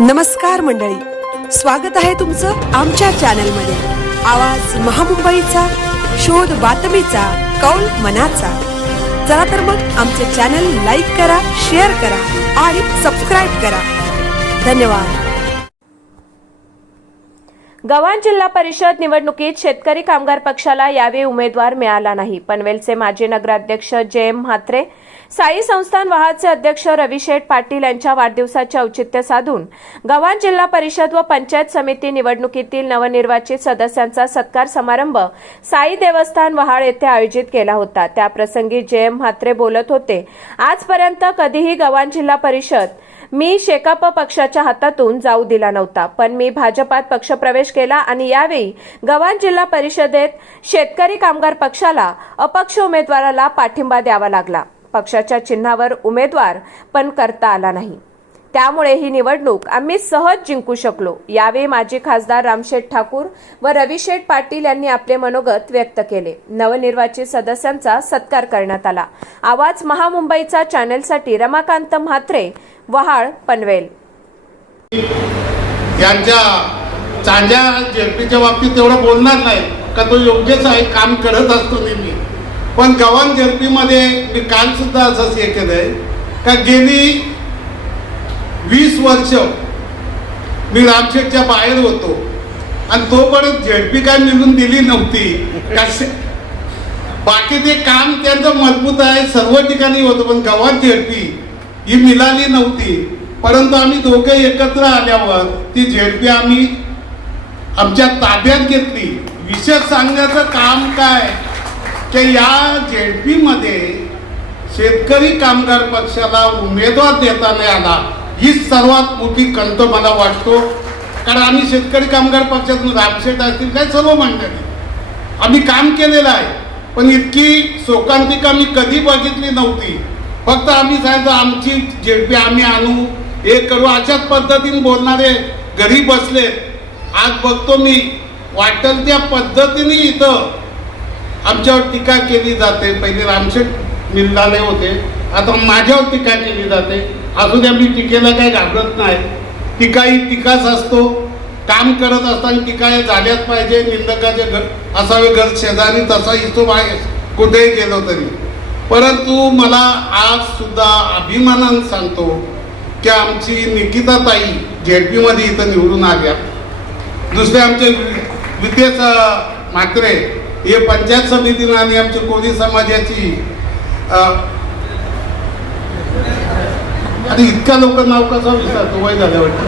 नमस्कार मंडळी, स्वागत आहे तुमचं आमच्या चॅनलमध्ये। आवाज महामुंबईचा, शोध बातमीचा, कौल मनाचा। चला तर मग आमचे चॅनल लाईक करा, शेअर करा आणि सबस्क्राइब करा। धन्यवाद। गव्हाण जिल्हा परिषद निवडणुकीत शेतकरी कामगार पक्षाला यावेळी उमेदवार मिळाला नाही। पनवेलचे माजी नगराध्यक्ष जे.एम. म्हात्रे, साई संस्थान वहाडचे अध्यक्ष रविशेठ पाटील यांच्या वाढदिवसाचे औचित्य साधून गव्हाण जिल्हा परिषद व पंचायत समिती निवडणुकीतील नवनिर्वाचित सदस्यांचा सत्कार समारंभ साई देवस्थान वहाड येथे आयोजित केला होता। त्याप्रसंगी जे.एम. म्हात्रे बोलत होते, आजपर्यंत कधीही गव्हाण जिल्हा परिषद मी शेकाप पक्षाच्या हातातून जाऊ दिला नव्हता, पण मी भाजपात पक्षप्रवेश केला आणि यावेळी गव्हाण जिल्हा परिषदेत शेतकरी कामगार पक्षाला अपक्ष उमेदवाराला पाठिंबा द्यावा लागला। पक्षाच्या चिन्हावर उमेदवार पण करता आला नाही, त्यामुळे ही निवडणूक आम्ही सहज जिंकू शकलो। यावेळी माजी खासदार रामशेठ ठाकूर व रविशेठ पाटील यांनी आपले मनोगत व्यक्त केले। नवनिर्वाचित सदस्यांचा सत्कार करण्यात आला। आवाज महामुंबईचा चॅनलसाठी रमाकांत म्हात्रे, वहाड, पनवेल। यांच्या चांजा जेपीच्या बाबतीत तेवढं बोलणार नाही का, तो योग्यच आहे, काम करत असतो नेहमी। पण गव्हाण जेपीमध्ये मी काल सुद्धा असंच हे केलंय का गेली 20 वर्ष मी रामशेठच्या बाहेर होतो आणि तोपर्यंत जेपी काय मिळून दिली नव्हती। बाकी ते काम त्यांचं मजबूत आहे, सर्व ठिकाणी होतं, पण गव्हाण जेपी ही मिळाली नव्हती। परंतु आम्ही दोघे एकत्र आल्यावर ती जेपी आम्ही आमच्या ताब्यात घेतली। विशेष सांगण्याचं काम काय की या जेपी मध्ये शेतकरी कामगार पक्षाला उमेदवार देता नाही आला, ही सर्वात मोठी खंत मला वाटतो। कारण आम्ही शेतकरी कामगार पक्षातून रामशेठ असतील काय सर्व मंडळी आम्ही काम केलेलं आहे, पण इतकी शोकांतिका मी कधी बघितली नव्हती। फक्त आम्ही सांगितलं आमची जेपी आम्ही आणू, हे करू, अशाच पद्धतीने बोलणारे घरी बसले। आज बघतो मी वाटेल त्या पद्धतीने इथं आमच्यावर टीका केली जाते। पहिले रामशेठ मिळाले होते, आता माझ्यावर टीका केली जाते। अजून मी टीकेला काही घाबरत नाही, टीका ही टीकाच असतो। काम करत असताना टीका हे झाल्याच पाहिजे। निंदकाचे घर असावे घर शेजारी, तसा हिशोब आहे कुठेही गेलो तरी। परंतु मला आज सुद्धा अभिमानाने सांगतो की आमची निकिताताई जेपी मध्ये इथं निवडून आल्या। दुसरे आमचे वितेश म्हात्रे हे पंचायत समितीने आणि आमची कोळी समाजाची आणि इतक्या लोक नाव कसं विसरतो, वय झालं वाटतं।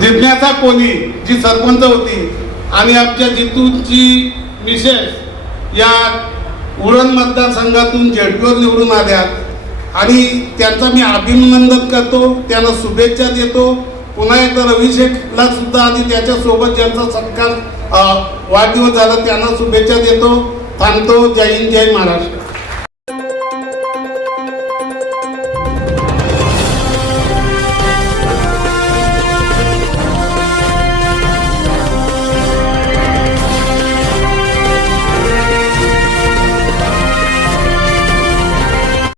जिज्ञासा कोणी जी सरपंच होती आणि आमच्या जितूची मिसेस या उरण मतदारसंघातून जेडपीवर निवडून आल्यात आणि त्यांचा मी अभिनंदन करतो, त्यांना शुभेच्छा देतो। पुन्हा एकदा रविशेठला सुद्धा आणि त्याच्यासोबत ज्यांचा सत्कार वाढदिवस झाला त्यांना शुभेच्छा देतो। थांबतो। जय हिंद, जय महाराष्ट्र।